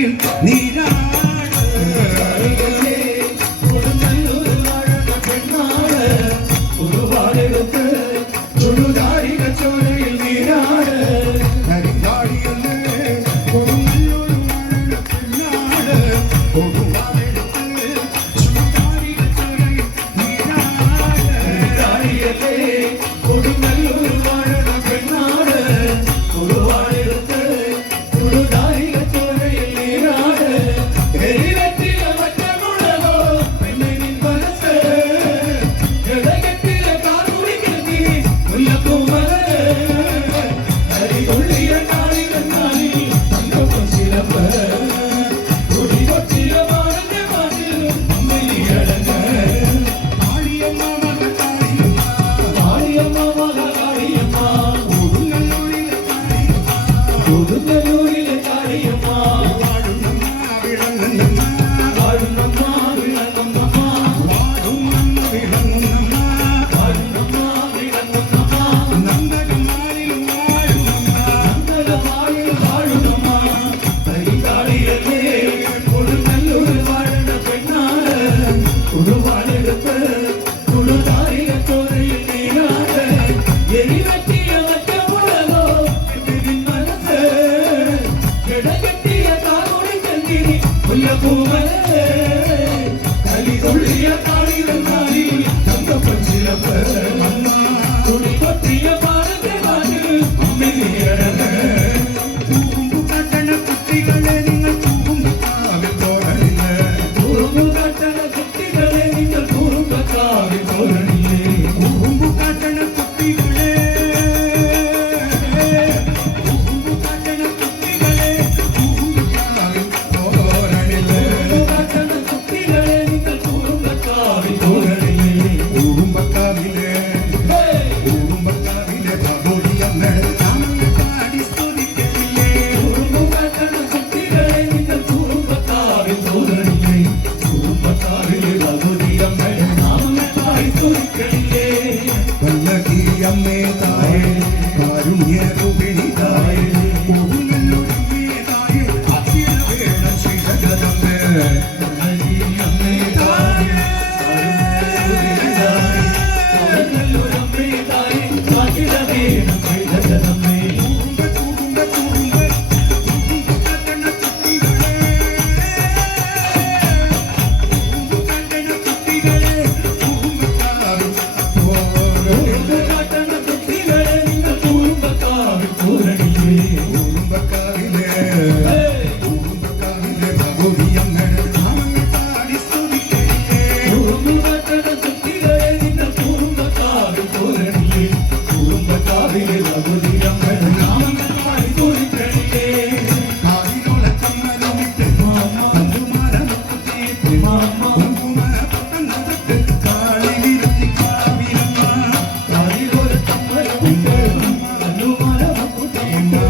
ചോരയിൽ നീരാട് കൊടുങ്ങല്ലൂർ വാഴണ പെണ്ണാട് ഒരുപാടെടുത്ത് ചുടുതാരിക ചോരയിൽ നീരാട് കരിങ്കാടിയല്ലേ കൊടുങ്ങല്ലൂർ വാഴണ പെണ്ണാട് ഒരുപാടെടുത്ത് ചുടുതാരിക ചോരയിൽ നീരാട് കരിങ്കാടിയല്ലേ കൊടുങ്ങല്ലൂർ വാഴണ പെണ്ണാട് ഒരുപാടെടുത്ത് ചുടുതാരിക ചോരയിൽ നീരാട് എരിവെറ്റിയ മറ്റമുള്ളതോ പെണ്ണിൻ മനസ്സ് ജടകെട്ടിയ കാർമുടിക്കെത്തി മുല്ലപ്പൂമല കരികൊള്ളിയ കാളികന്നാലിൽ തങ്കപ്പൻ ശിലപ്പ് കുടികൊച്ചിയ മാറിന്റെ മാറ്റിൽ അമ്മയിലടങ്ങ് കാളിയമ്മ മക കാളിയമ്മ കാളിയമ്മ മക കാളിയമ്മ കൊടുങ്ങല്ലൂരിലെ കാളിയമ്മ വാഴുന്നമ്മ വിളങ്ങുന്നമ്മ വാഴുന്നമ്മ വിളങ്ങുന്നമ്മ വാഴുന്നമ്മ വിളങ്ങുന്നമ്മ വാഴുന്നമ്മ വിളങ്ങുന്നമ്മ നന്ദകമാലിൽ വാഴുന്നമ്മ നന്ദകമാലിൽ വാഴുന്നമ്മ കരിങ്കാളിയല്ലേ കൊടുങ്ങല്ലൂർ വാഴണ പെണ്ണാട് കൊടുവാളെടുത്ത് കൊടുതാരിക ചോരയിൽ നീരാട് എരിവെറ്റിയ മറ്റമുള്ളതോ പെണ്ണിൻ മനസ്സ് ജടകെട്ടിയ കാർമുടിക്കെത്തി മുല്ലപ്പൂമല കരികൊള്ളിയ കാളികന്നാലിൽ തങ്കപ്പൻ ശിലപ്പ് കുടികൊട്ടിയ പാടത്തെ മാറ്റിൽ അമ്മയിലടങ്ങ് തൂമ്പുകാട്ടണ കുട്ടികളെ നിങ്ങൾ തൂമ്പുകാവിൽ തോരണില്ലേ തൂമ്പുകാട്ടണ കുട്ടികളെ നിങ്ങൾ തൂമ്പുകാവിൽ തോരണില്ലേ തൂമ്പുകാട്ടണ കുട്ടികളെ തൂമ്പുകാട്ടണ കുട്ടികളെ തൂമ്പുകാവിൽ തോരണില്ലേ തൂമ്പുകാട്ടണ കുട്ടികളെ നിങ്ങൾ തൂമ്പുകാവിൽ തോരണില്ലേ തൂമ്പുകാവിലെ തൂമ്പുകാവിലെ ഭഗവതിയമ്മേ നാമങ്ങൾ പാടി സ്തുതിക്കലില്ലേ തൂമ്പുകാട്ടണ കുട്ടികളെ നിങ്ങൾ തൂമ്പുകാവിൽ തോരണില്ലേ തൂമ്പുകാവിലെ ഭഗവതിയമ്മേ നാമങ്ങൾ പാടി സ്തുതിക്കലില്ലേ വല്ലകിയമ്മേ തായേ കാരുണ്യരൂപിണി തായേ കൊടുങ്ങല്ലൂരമ്മേ തായേ അഖില വേണം ശ്രീജഗദമ്മേ വല്ലകിയമ്മേ തായേ കാരുണ്യരൂപിണി തായേ കൊടുങ്ങല്ലൂരമ്മേ തായേ അഖില വേണം ശ്രീജഗദമ്മേ തൂമ്പുകാട്ടണ കുട്ടികളെ തൂമ്പുകാട്ടണ കുട്ടികളെ തൂമ്പുകാവിൽ തൂമ്പുകാട്ടണ കുട്ടികളെ നിങ്ങൾ തൂമ്പുകാവിൽ തോരണില്ലേ തൂമ്പുകാവിലെ തൂമ്പുകാവിലെ ഭഗവതിയമ്മയുടെ നാമങ്ങൾ പാടി സ്തുതിക്കലില്ലേ തൂമ്പുകാട്ടണ കുട്ടികളെ നിങ്ങൾ തൂമ്പുകാവിൽ തോരണില്ലേ തൂമ്പുകാവിലെ ഭഗവതിയമ്മയുടെ നാമങ്ങൾ പാടി സ്തുതിക്കലില്ലേ കാവിലോളക്കമ്മലമിട്ട് കല്ലുമാലമുക്കുത്തിയിട്ട് കുങ്കുമപ്പൊട്ടനതൊട്ട് കാളി വിരുത്തി കാവിലമ്മ കാവിലോളക്കമ്മലമിട്ട് കല്ലുമാലമുക്കുത്തിയിട്ട്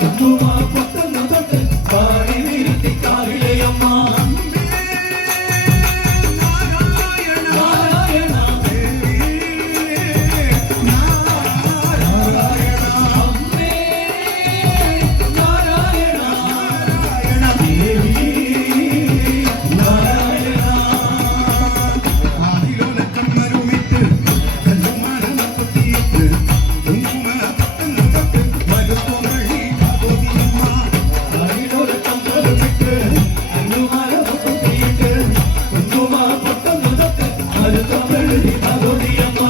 കുങ്കുമപ്പൊട്ടനതൊട്ട് കാളി വിരുത്തി കാവിലയമ്മ നാരായണ നാരായണ നാരായണ അമ്മേ നാരായണ നാരായണ ദേവി നാരായണ കാവിലോളക്കമ്മലുമിട്ട് കല്ലുമാലമുക്കുത്തിയിട്ട് കുങ്കുമപ്പൊട്ടനതൊട്ട് മരുത്തുമഴി ഭഗവതിയമ്മ കാവിലോളക്കമ്മലുമിട്ട് കല്ലുമാലമുക്കുത്തിയിട്ട് കുങ്കുമപ്പൊട്ടനതൊട്ട് മരുത്തുമഴി ഭഗവതിയമ്മ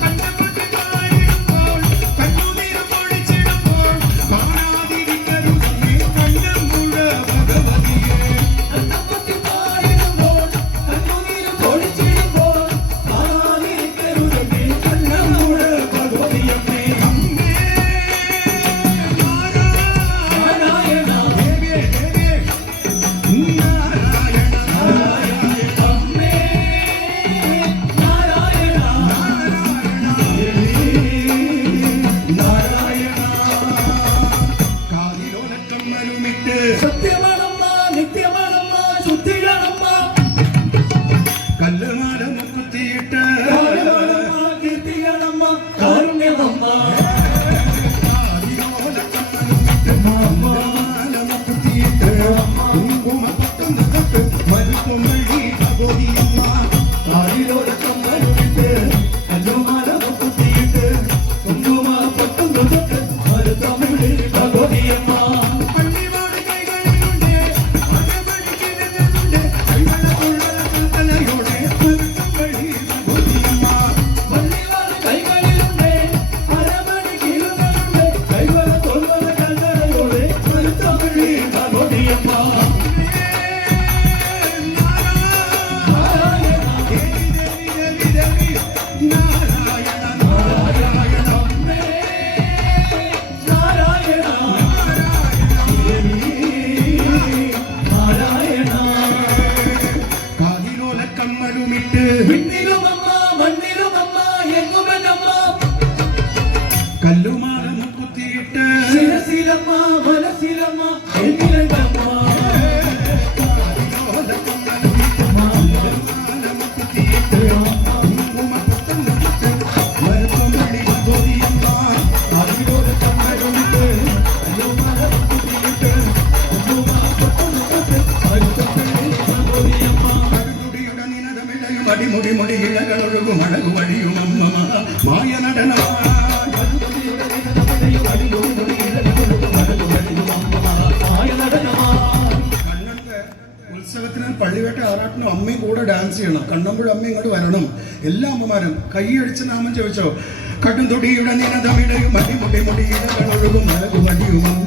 കണ്ണപ്പെട്ട് കാണിടുമ്പോൾ കണ്ണുനീർ പൊഴിച്ചിടുമ്പോൾ കാണാതിരിക്കരുതമ്മേ കണ്ണമ്പുഴ ഭഗവതിയെ കണ്ണപ്പെട്ട് കാണിടുമ്പോൾ കണ്ണുനീർ പൊഴിച്ചിടുമ്പോൾ കാണാതിരിക്കരുതമ്മേ കണ്ണമ്പുഴ ഭഗവതിയമ്മേ അമ്മേ നാരായണ ദേവിയേ ദേവിയേ നാരായണ നാരായണ അമ്മേ നാരായണ നാരായണ ദേവി നാരായണ കാവിലോലക്കമ്മലുമിട്ട് സത്യമാണമ്മ നിത്യമാണമ്മ ശുദ്ധിയാണമ്മ കല്ലുമാലമുക്കുത്തിയിട്ട് കീർത്തിയാണമ്മ കാരുണ്യമമ്മ കാവിലോലക്കമ്മലുമിട്ട് മാലമുക്കുത്തിയിട്ട് കുങ്കുമ പട്ടം തൊട്ട് മരുത്തും വഴി ഭഗവതിയമ്മ കാലിലോല കമ്മലുമിട്ട് കല്ലുമാല കുത്തിയിട്ട് കുങ്കുമ പട്ടം തൊട്ട് മരുത്തും വഴി ഭഗവതിയമ്മ പള്ളിവാട് കൈകളിലുണ്ട് അകമടിക്കിലുണ്ട് കൈവള കൽപ്പനയോടെ മരുത്തും വഴി ഭഗവതിയമ്മ പള്ളിവാട് കൈകളിലുണ്ട് അരമണിക്കിലുണ്ട് കൈവള കൽപ്പനയോടെ മരുത്തും വഴി ഭഗവതിയമ്മ കമ്മലുമിട്ട് വിണ്ണിലുമമ്മ മണ്ണിലുമമ്മ എങ്ങുമെന്നമ്മ കല്ലുമാലം കുത്തിയിട്ട് ശിരസിലമ്മ മനസ്സിലമ്മ എന്നിലമ്മ അടിമുടി മുടി ഇഴകളൊഴുകും അഴകു വഴിയും അമ്മ മായ നടന കണ്ണന്റെ ഉത്സവത്തിന് പള്ളിവേട്ട ആറാട്ടിനും അമ്മയും കൂടെ ഡാൻസ് ചെയ്യണം. കണ്ണമ്പുഴ അമ്മ ഇങ്ങോട്ട് വരണം. എല്ലാ അമ്മമാരും കൈയടിച്ച് നാമം ചോദിച്ചോ. കടുംതൊടിയുടെ നിനതമിടയും അടിമുടി മുടി ഇഴകളൊഴുകും അഴകു വഴിയും അമ്മ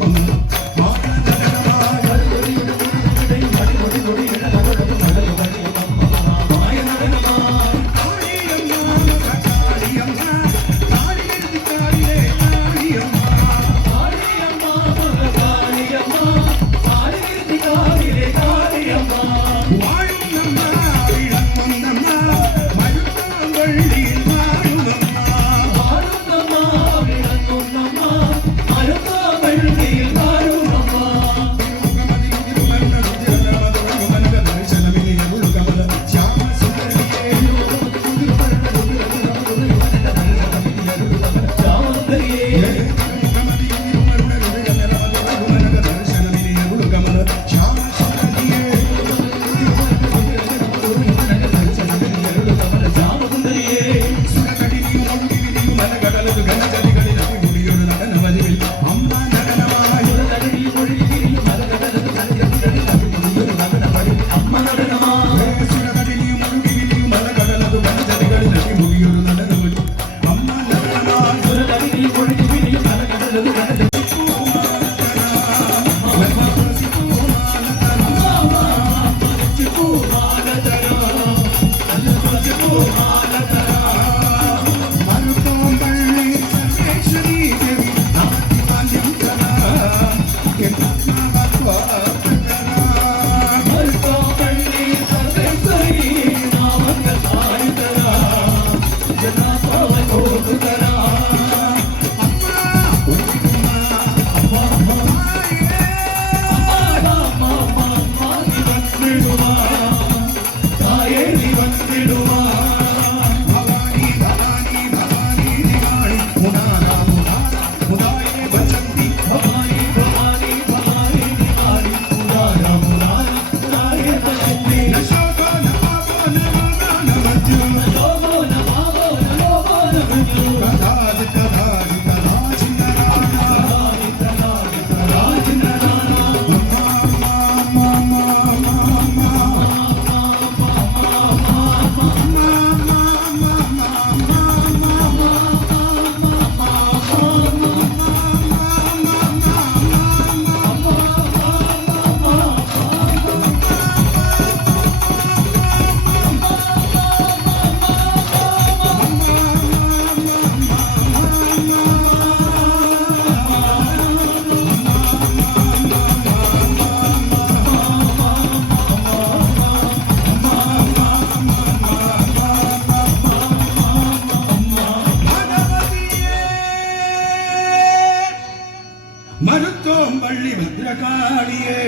മരുത്തോമ്പള്ളി ഭദ്രകാളിയെ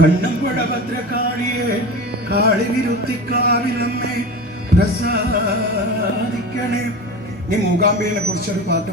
കണ്ണമ്പുഴ ഭദ്രകാളിയെ കാളിവിരുത്തിക്കാവിലമ്മേ പ്രസാദിക്കണേ. നീ മൂകാംബിയെ കുറിച്ചൊരു പാട്ട്